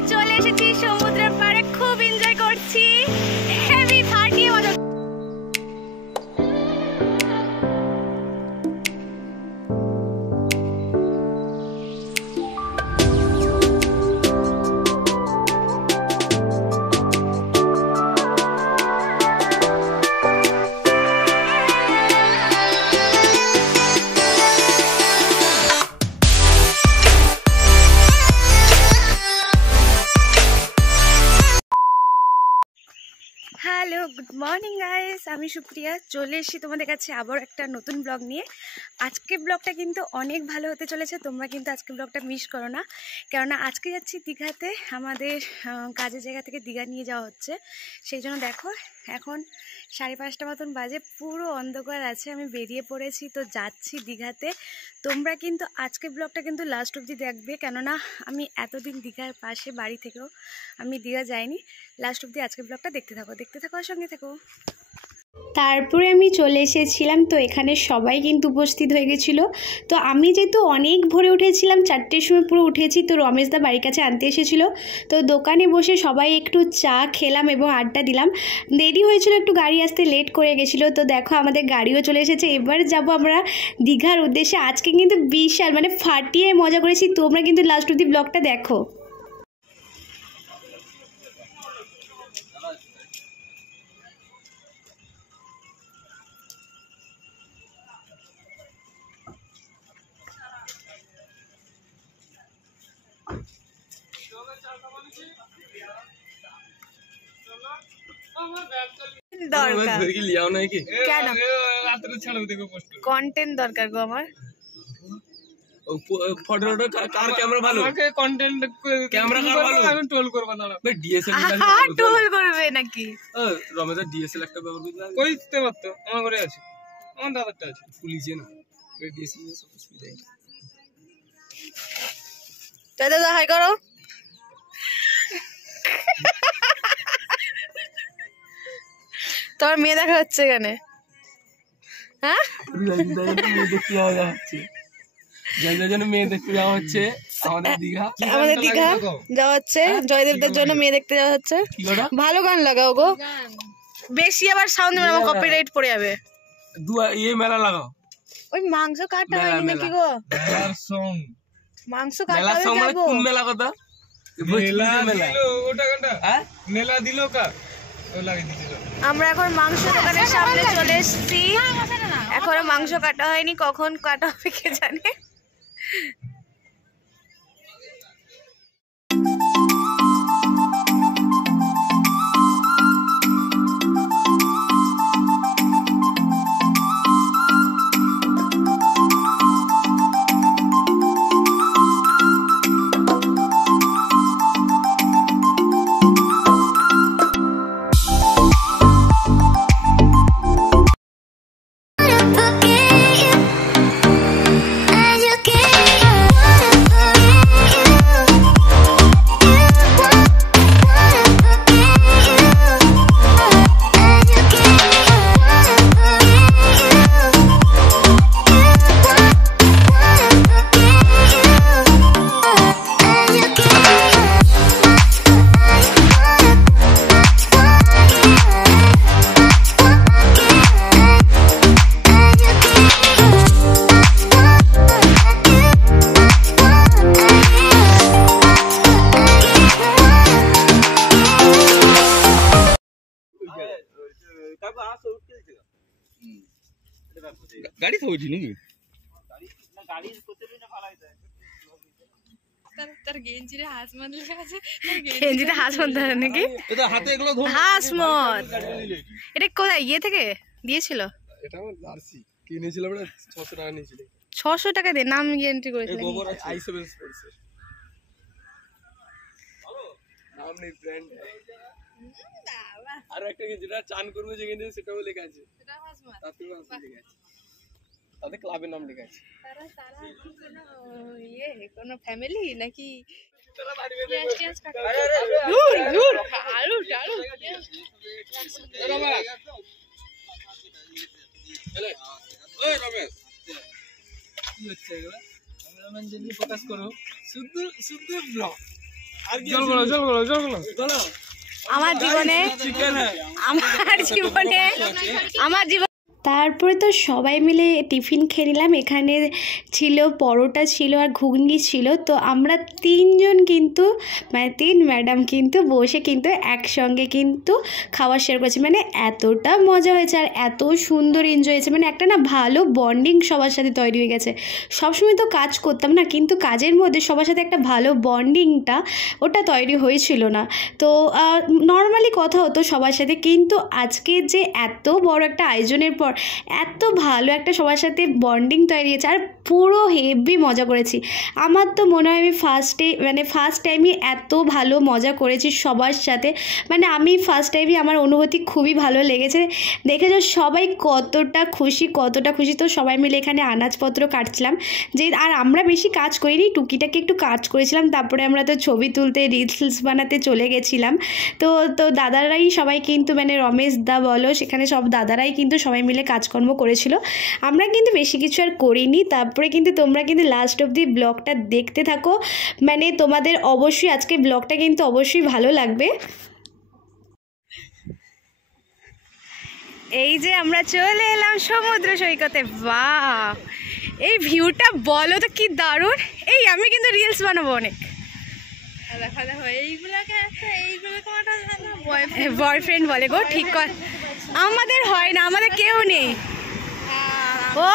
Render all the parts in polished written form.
আমি চলে এসেছি সমুদ্রের পাড়ে, খুব এনজয় করছি, হেভি ফাটিয়ে মজা। হ্যালো, গুড মর্নিং গাইস, আমি সুপ্রিয়া চলে এসেছি তোমাদের কাছে আবার একটা নতুন ব্লগ নিয়ে। আজকে ব্লগটা কিন্তু অনেক ভালো হতে চলেছে, তোমরা কিন্তু আজকে ব্লগটা মিস করো না, কেননা আজকে যাচ্ছি দীঘাতে। আমাদের কাজের জায়গা থেকে দীঘা নিয়ে যাওয়া হচ্ছে, সেই জন্য দেখো এখন 5:30 মতন বাজে, পুরো অন্ধকার আছে, আমি বেরিয়ে পড়েছি, তো যাচ্ছি দীঘাতে। তোমরা কিন্তু আজকে ব্লগটা কিন্তু লাস্ট অবধি দেখবে, কেননা আমি এতদিন দীঘার পাশে বাড়ি থেকেও আমি দীঘা যাইনি। লাস্ট অবধি আজকে ব্লগটা দেখতে থাকো সঙ্গে থাকো। তারপরে আমি চলে এসেছিলাম, তো এখানে সবাই কিন্তু উপস্থিত হয়ে গেছিলো। তো আমি যেহেতু অনেক ভোরে উঠেছিলাম, 4টের সময় পুরো উঠেছি, তো রমেশদা বাড়ির কাছে আনতে এসেছিলো, তো দোকানে বসে সবাই একটু চা খেলাম এবং আড্ডা দিলাম। দেরি হয়েছিল, একটু গাড়ি আসতে লেট করে গেছিলো, তো দেখো আমাদের গাড়িও চলে এসেছে। এবার যাব আমরা দীঘার উদ্দেশ্যে। আজকে কিন্তু বিশাল ফাটিয়ে মজা করেছি, তোমরা কিন্তু লাস্ট অবধি ব্লগটা দেখো। কন্টেন্ট দরকার গো আমার। ফটোটা কার ক্যামেরা ভালো? আমাকে কন্টেন্ট ক্যামেরা কার ভালো? আমি ট্রোল করব না। ভাই ডিএসএলআর ট্রোল করবে নাকি? রমেশার ডিএসএলআর একটা ব্যবহার করতে কই দিতে পারতো, আমার ঘরে আছে, আমার দাদারটা আছে, পুলিশে না ডিএসএলআর সব সুবিধা আছে। দাদা হাই করো। তোর মেয়ে দেখা হচ্ছে এখানে, হ্যাঁ? মেয়ে দেখতে যাওয়া হচ্ছে আমাদের দীঘা যাওয়া হচ্ছে, জয়দেবদের জন্য মেয়ে দেখতে যাওয়া হচ্ছে। ভালো গান লাগাও গো, বেশি আবার সাউন্ড দেবে, আমার কপিরাইট পড়ে যাবে। মেলা লাগাও। ওই মাংস কাটা হয়নি নাকি গো? মাংস কাটা হবে যাবো। কোন মেলা কথা? আমরা এখন মাংস দোকানের সামনে চলে এসেছি, এখনো মাংস কাটা হয়নি, কখন কাটা হবে কে জানে। গাড়ি তো উঠি নাকি? গেঞ্জিতে হাঁস মত নাকি? হাঁস মত এটা কোথায় ইয়ে থেকে দিয়েছিল? 600 টাকা দিয়ে নাম এন্ট্রি করেছিল। আর একটা যেটা চান করবে যেখানে সেটাও লেখা আছে, তাদের ক্লাবের নাম লেখা আছে। কোনো ফ্যামিলি নাকি? ফোকাস করো, শুধু ব্লগ আমার জীবনে তারপরে তো সবাই মিলে টিফিন খেয়ে নিলাম। এখানে ছিল পরোটা ছিল আর ঘুগনি ছিল। তো আমরা তিনজন কিন্তু মানে 3 ম্যাডাম কিন্তু বসে কিন্তু একসঙ্গে কিন্তু খাওয়া শেয়ার করছি। মানে এতটা মজা হয়েছে আর এত সুন্দর এনজয় হয়েছে, মানে একটা না ভালো বন্ডিং সবার সাথে তৈরি হয়ে গেছে। সবসময় তো কাজ করতাম না, কিন্তু কাজের মধ্যে সবার সাথে একটা ভালো বন্ডিংটা ওটা তৈরি হয়েছিল না। তো নর্মালি কথা হতো সবার সাথে, কিন্তু আজকে যে এত বড় একটা আয়োজনের পর এত ভালো একটা সবার সাথে বন্ডিং তৈরি হয়েছে আর পুরো হেভি মজা করেছি। আমার তো মনে হয় আমি ফার্স্ট টাইমই এত ভালো মজা করেছি সবার সাথে। মানে আমি ফার্স্ট টাইমই আমার অনুভূতি খুবই ভালো লেগেছে। দেখেছো সবাই কতটা খুশি। তো সবাই মিলে এখানে আনাজপত্র কাটছিলাম যে, আর আমরা বেশি কাজ করিনি, টুকিটাকে একটু কাজ করেছিলাম। তারপরে আমরা তো ছবি তুলতে রিলস বানাতে চলে গেছিলাম। তো দাদারাই সবাই কিন্তু মানে রমেশ দা বলো, সেখানে সব দাদারাই কিন্তু সবাই মিলে কাজকর্ম করেছিল। আমরা কিন্তু বেশি কিছু আর করিনি। তারপরে কিন্তু তোমরা কিন্তু লাস্ট অবধি ব্লগটা দেখতে থাকো, মানে তোমাদের অবশ্যই আজকে ব্লগটা কিন্তু অবশ্যই ভালো লাগবে। এই যে আমরা চলে এলাম সমুদ্র সৈকতে। বাহ, এই ভিউটা বলো তো কি দারুণ। এই আমি কিন্তু রিলস বানাবো অনেক। বয়ফ্রেন্ড বলে গো, ঠিক কর। আমাদের হয় না, আমাদের কেউ নেই। ও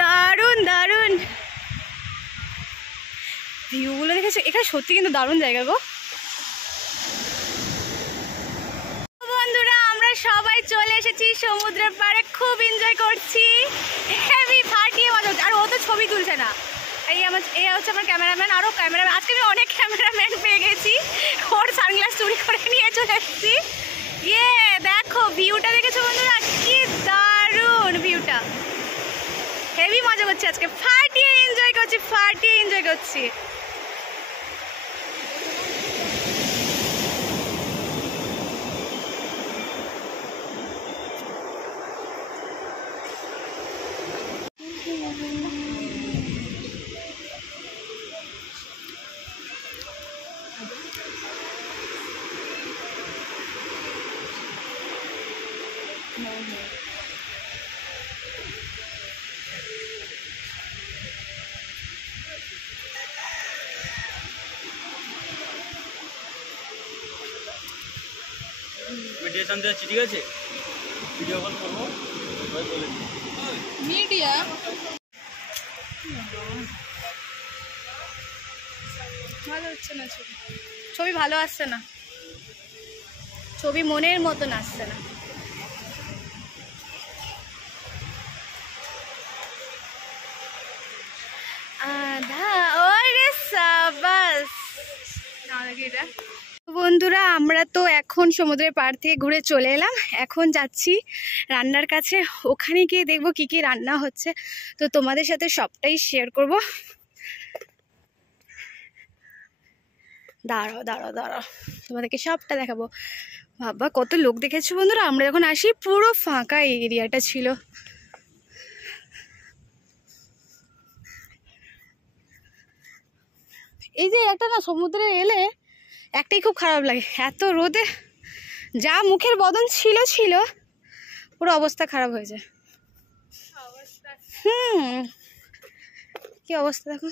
দারুণ দারুণ ভিউগুলো দেখেছো, এখানে সত্যি কিন্তু দারুণ জায়গা গো। বন্ধুরা আমরা সবাই চলে এসেছি সমুদ্রের পাড়ে, খুব এনজয় করছি, হেভি ফাটিয়ে মজা হচ্ছে। আর ও তো ছবি তুলছে না, এই হচ্ছে আমার ক্যামেরাম্যান। আরও ক্যামেরাম্যান, আজকে আমি অনেক ক্যামেরাম্যান পেয়ে গেছি। ওর সানগ্লাস চুরি করে নিয়ে চলে এসেছি। দেখো ভিউটা দেখেছো বন্ধুরা, কি দারুণ ভিউটা, হেভি মজা করছি আজকে, ফাটিয়ে এনজয় করছি। ঠিক আছে, ভিডিও কল করবো। মিডিয়া ভালো হচ্ছে না, ছবি ভালো আসছে না, ছবি মনের মতন আসছে না। বন্ধুরা আমরা তো এখন সমুদ্রের পাড় থেকে ঘুরে চলে এলাম, এখন যাচ্ছি রান্নার কাছে। ওখানে গিয়ে দেখবো কি কি রান্না হচ্ছে, তো তোমাদের সাথে সবটাই শেয়ার করব। দাঁড়াও তোমাদেরকে সবটা দেখাবো। বাবা কত লোক দেখেছো বন্ধুরা, আমরা যখন আসি পুরো ফাঁকা এরিয়াটা ছিল। এই যে একটা না সমুদ্রে এলে একটাই খুব খারাপ লাগে, এত রোদে যা মুখের বদন ছিল পুরো অবস্থা খারাপ হয়ে যায়। কি অবস্থা দেখো।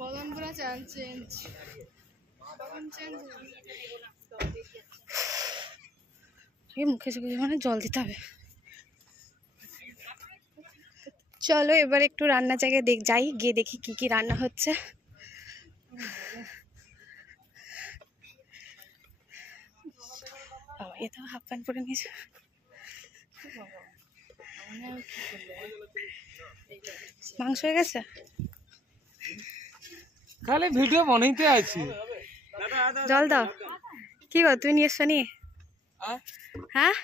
বদন পুরো চেঞ্জ মুখে মানে জল দিতে হবে। চলো এবার একটু রান্না জায়গায় যাই, গিয়ে দেখি কি কি রান্না হচ্ছে। এ তো হাফ প্যান্ট পরে নিয়েছে। মাংস হয়ে গেছে, খালি ভিডিও বানাইতে আছি। জল দাও। কি গো তুমি নিয়ে এসছো নি? হ্যাঁ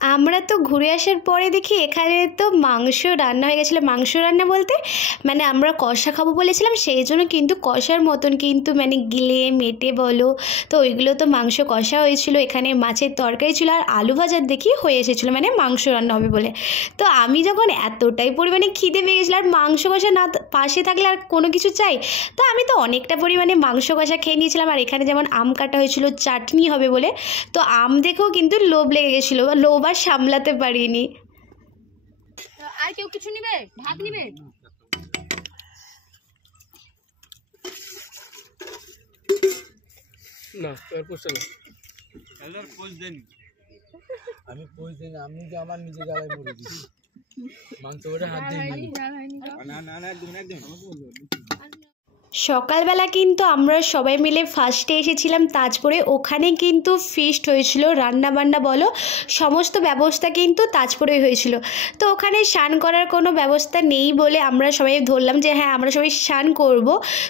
আমরা তো ঘুরে আসার পরে দেখি এখানে তো মাংস রান্না হয়ে গেছিলো। মাংস রান্না বলতে মানে আমরা কষা খাবো বলেছিলাম, সেই জন্য কিন্তু কষার মতন কিন্তু মানে গিলে মেটে বলো তো ওইগুলো তো মাংস কষা হয়েছিল। এখানে মাছের তরকারি ছিল আর আলু ভাজার দেখি হয়ে এসেছিলো, মানে মাংস রান্না হবে বলে। তো আমি যখন এতটাই পরিমাণে খিদে পেয়ে গেছিলো আর মাংস কষা না পাশে থাকলে আর কোনো কিছু চাই, তো আমি তো অনেকটা পরিমাণে মাংস কষা খেয়ে নিয়েছিলাম। আর এখানে যেমন আম কাটা হয়েছিল চাটনি হবে বলে, তো আম দেখেও কিন্তু লোভ লেগে গেছিলো, লোভ আর সামলাতে পারিনি। আর কেউ কিছু নিবে? ভাত নিবে? না তোর পোস্ট না এলার পোস্ট দেন। আমি পোস্ট দেন, আমি যে আমার নিজে জ্বালায় মরে দিছি। মাংস ওটা হাত দিই না না না একদম একদম। সকালবেলা কিন্তু আমরা সবাই মিলে ফার্স্টে এসেছিলাম তাজপুরে। ওখানে কিন্তু ফিস্ট হয়েছিল, রান্না বান্না বলো সমস্ত ব্যবস্থা কিন্তু তাজপুরে হয়েছিল। তো ওখানে স্নান করার কোনো ব্যবস্থা নেই বলে আমরা সবাই ধরলাম যে হ্যাঁ আমরা সবাই স্নান করব।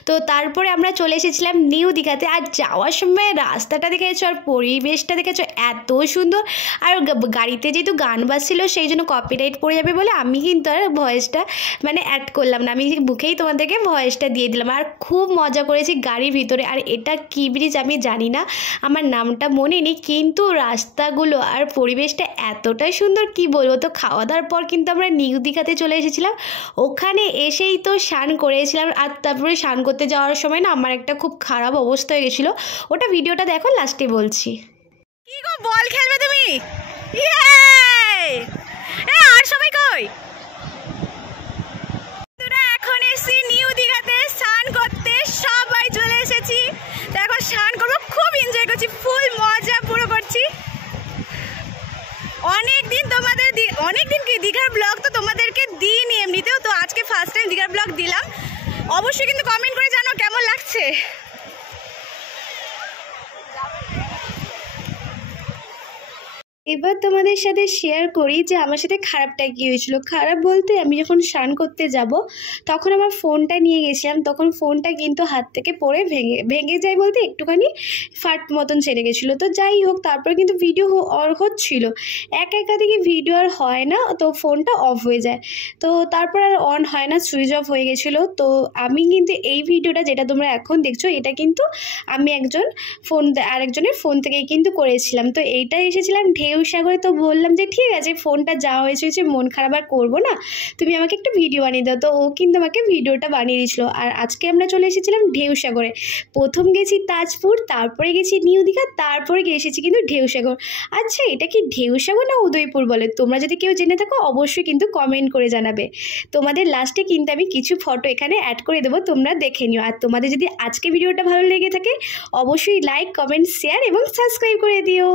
তো তারপরে আমরা চলে এসেছিলাম নিউ দীঘাতে। আর যাওয়ার সময় রাস্তাটা দেখেছো আর পরিবেশটা দেখেছো এত সুন্দর। আর গাড়িতে যেহেতু গান বাজছিল সেই জন্য কপিরাইট পড়ে যাবে বলে আমি কিন্তু আর ভয়েসটা মানে অ্যাড করলাম না, আমি মুখেই তোমাদেরকে ভয়েসটা দিয়ে দিলাম। আর খুব মজা করেছি গাড়ির ভিতরে। আর এটা কী ব্রিজ আমি জানি না, আমার নামটা মনে নেই, কিন্তু রাস্তাগুলো আর পরিবেশটা এতটাই সুন্দর কি বলবো। তো খাওয়া দাওয়ার পর কিন্তু আমরা নিউ দীঘাতে চলে এসেছিলাম। ওখানে এসেই তো স্নান করেছিলাম। আর তারপরে স্নান করতে যাওয়ার সময় না আমার একটা খুব খারাপ অবস্থা হয়ে গেছিলো, ওটা ভিডিওটা দেখো লাস্টে বলছি। কি গো বল খেলবে তুমি? আর সবাই কই? এখন এসেছি নিউ দীঘাতে স্নান করতে, সবাই চলে এসেছি। তো এখন স্নান করবো, খুব এনজয় করছি, ফুল মজা পুরো করছি। অনেকদিন কি দীঘার ব্লগ তো তোমাদেরকে দিইনি এমনিতেও, তো আজকে ফার্স্ট টাইম দীঘার ব্লগ দিলাম। অবশ্যই কিন্তু কমেন্ট করে জানো কেমন লাগছে। এবার তোমাদের সাথে শেয়ার করি যে আমার সাথে খারাপটা কী হয়েছিল। খারাপ বলতে আমি যখন স্নান করতে যাব তখন আমার ফোনটা নিয়ে গেছিলাম, তখন ফোনটা কিন্তু হাত থেকে পড়ে ভেঙে যায় বলতে একটুখানি ফাট মতন ছেড়ে গেছিলো। তো যাই হোক তারপরে কিন্তু ভিডিও হচ্ছিল, একা দিকে ভিডিও আর হয় না, তো ফোনটা অফ হয়ে যায়। তো তারপর আর অন হয় না, সুইচ অফ হয়ে গেছিলো। তো আমি কিন্তু এই ভিডিওটা যেটা তোমরা এখন দেখছো এটা কিন্তু আমি আরেকজনের ফোন থেকেই কিন্তু করেছিলাম। তো এইটা এসেছিলাম ঢেউসাগরে। তো বললাম যে ঠিক আছে ফোনটা যা হয়েছে মন খারাপ আর করবো না, তুমি আমাকে একটা ভিডিও বানিয়ে দাও। তো ও কিন্তু আমাকে ভিডিওটা বানিয়ে দিয়েছিলো। আর আজকে আমরা চলে এসেছিলাম ঢেউসাগরে। প্রথম গেছি তাজপুর, তারপরে গেছি নিউ দীঘা, তারপরে গিয়ে এসেছি কিন্তু ঢেউসাগর। আচ্ছা এটা কি ঢেউসাগর না উদয়পুর বলে? তোমরা যদি কেউ জেনে থাকো অবশ্যই কিন্তু কমেন্ট করে জানাবে। তোমাদের লাস্টে কিন্তু আমি কিছু ফটো এখানে অ্যাড করে দেবো, তোমরা দেখে নিও। আর তোমাদের যদি আজকে ভিডিওটা ভালো লেগে থাকে অবশ্যই লাইক, কমেন্ট, শেয়ার এবং সাবস্ক্রাইব করে দিও।